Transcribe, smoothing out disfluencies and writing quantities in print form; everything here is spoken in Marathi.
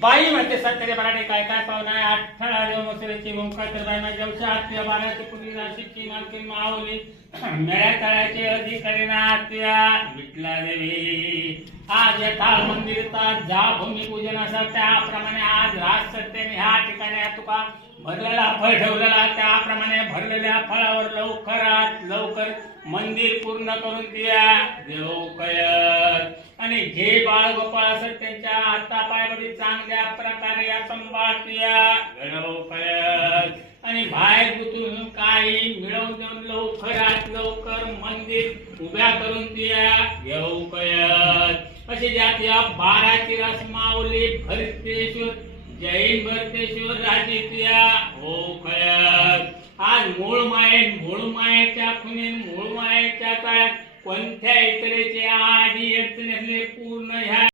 बाई म्हणते सत्तरे मराठी काय काय पाहुणा आहे अठ्ठा देव मसुरेची ओंकार तर बाई जवशा आत्या बाराची पुरी नाशिकची मालकीन माऊली मेळ्या तळ्याचे अधिकारी ना आत्या विठला देवी आज यथाळ मंदिरचा जा भूमिपूजनाचा त्याप्रमाणे आज राज सत्तेने ह्या ठिकाणी तुका भरलेला फळ ठेवलेला त्याप्रमाणे भरलेल्या फळावर लवकरात लवकर मंदिर पूर्ण करून द्या देव कळत आणि जे बाळ गोपाळ असत त्यांच्या आता पायवडी चांगल्या प्रकारे या संभाळत्या देव कळत आणि बाहेर गुतून काही मिळवून देऊन लवकरात लवकर मंदिर उभ्या करून द्या देव कळत अशी ज्यात या 12ची रस माऊली भरतेश्वर जैन भरतेश्वर राजीत्या हो कळत आज मूळ मायेच्या खुनी मूळ मायेच्या काळात कोणत्या इतरेचे आधी अडचणी पूर्ण ह्या